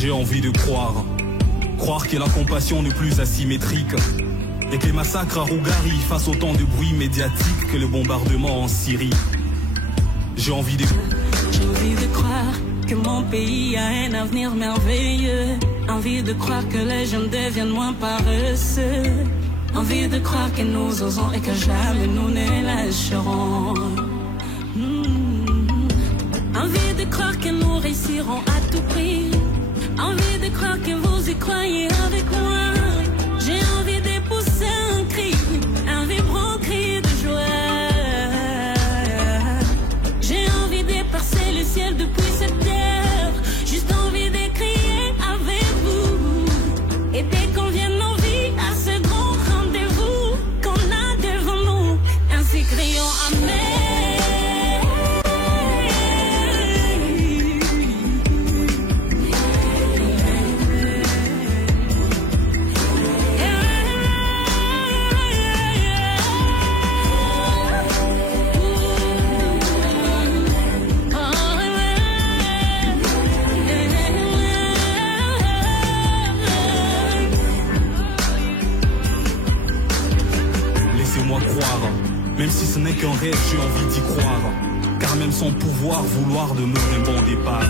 J'ai envie de croire que la compassion n'est plus asymétrique et que les massacres à Rougari fassent autant de bruit médiatique que le bombardement en Syrie. J'ai envie de croire que mon pays a un avenir merveilleux. Envie de croire que les jeunes deviennent moins paresseux. Envie de croire que nous osons et que jamais nous ne lâcherons. Envie de croire que nous réussirons à tout prix. Envie de croire que vous y croyez avec moi. J'ai envie de pousser un cri, un vibrant cri de joie. J'ai envie de percer le ciel depuis cette terre. Juste envie de crier avec vous. Et dès qu'on vient nos vies à ce grand rendez-vous qu'on a devant nous, ainsi crions Amen. Même si ce n'est qu'un rêve, j'ai envie d'y croire. Car même sans pouvoir, vouloir demeure un bon départ.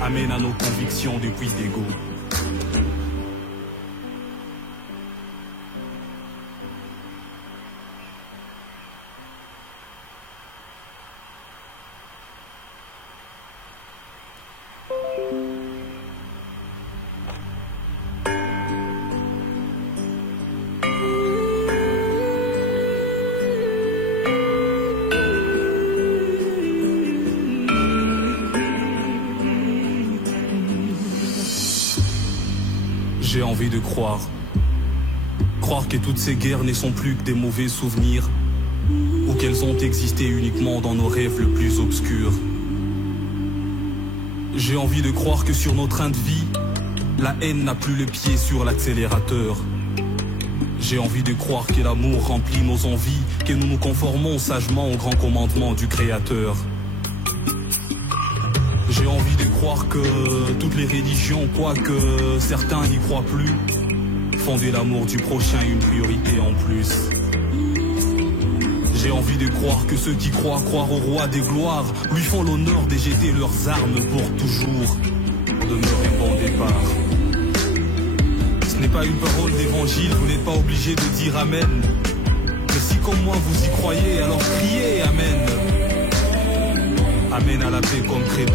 Amen à nos convictions depuis d'ego. J'ai envie de croire que toutes ces guerres ne sont plus que des mauvais souvenirs, ou qu'elles ont existé uniquement dans nos rêves les plus obscurs. J'ai envie de croire que sur nos trains de vie, la haine n'a plus le pied sur l'accélérateur. J'ai envie de croire que l'amour remplit nos envies, que nous nous conformons sagement au grand commandement du Créateur. J'ai envie de croire que toutes les religions, quoique certains n'y croient plus, font de l'amour du prochain une priorité en plus. J'ai envie de croire que ceux qui croient au roi des gloires lui font l'honneur de jeter leurs armes pour toujours. Demeure un bon départ. Ce n'est pas une parole d'évangile, vous n'êtes pas obligé de dire Amen. Mais si comme moi vous y croyez, alors criez Amen. Amen à la paix comme credo.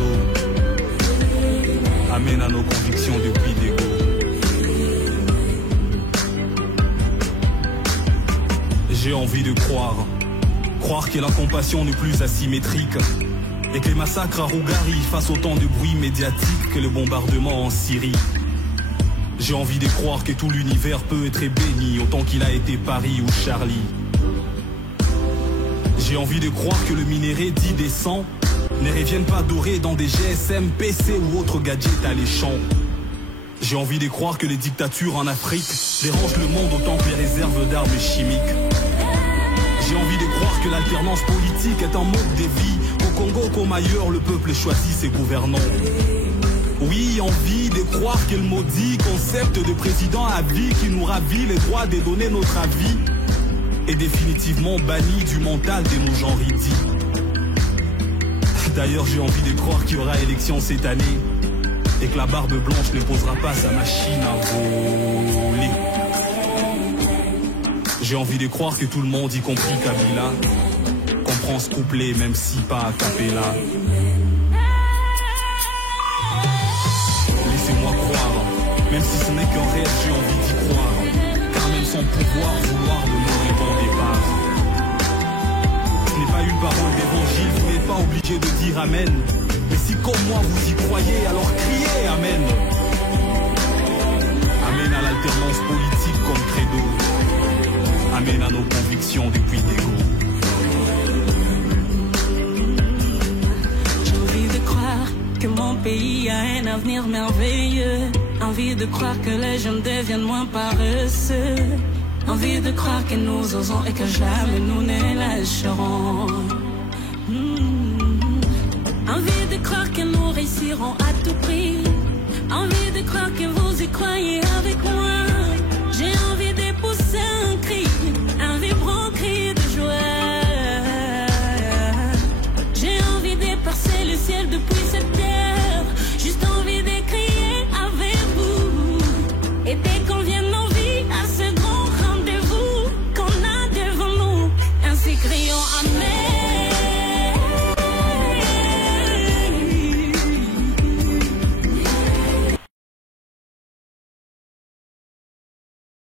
Amen à nos convictions depuis d'ego. J'ai envie de croire que la compassion n'est plus asymétrique et que les massacres à Rougari fassent autant de bruit médiatique que le bombardement en Syrie. J'ai envie de croire que tout l'univers peut être béni autant qu'il a été Paris ou Charlie. J'ai envie de croire que le minerai dit décent ne reviennent pas dorés dans des GSM, PC ou autres gadgets alléchants. J'ai envie de croire que les dictatures en Afrique dérangent le monde autant que les réserves d'armes chimiques. J'ai envie de croire que l'alternance politique est un mode de vie. Au Congo comme ailleurs, le peuple choisit ses gouvernants. Oui, envie de croire que le maudit concept de président à vie qui nous ravit les droits de donner notre avis est définitivement banni du mental de nos gens ridis. D'ailleurs, j'ai envie de croire qu'il y aura élection cette année et que la barbe blanche ne posera pas sa machine à voler. J'ai envie de croire que tout le monde, y compris Kabila, comprend ce couplet, même si pas a cappella. Laissez-moi croire, même si ce n'est qu'un rêve, j'ai envie d'y croire. Car même sans pouvoir, vouloir demeurer un bon départ. Ce n'est pas une parole d'évangile, vous n'êtes pas obligé de dire Amen. Mais si comme moi vous y croyez, alors criez Amen. Amen à l'alternance politique comme credo. Amen à nos convictions depuis d'ego. J'ai envie de croire que mon pays a un avenir merveilleux. Envie de croire que les jeunes deviennent moins paresseux. Envie de croire que nous osons et que jamais nous ne lâcherons. Envie de croire que amer.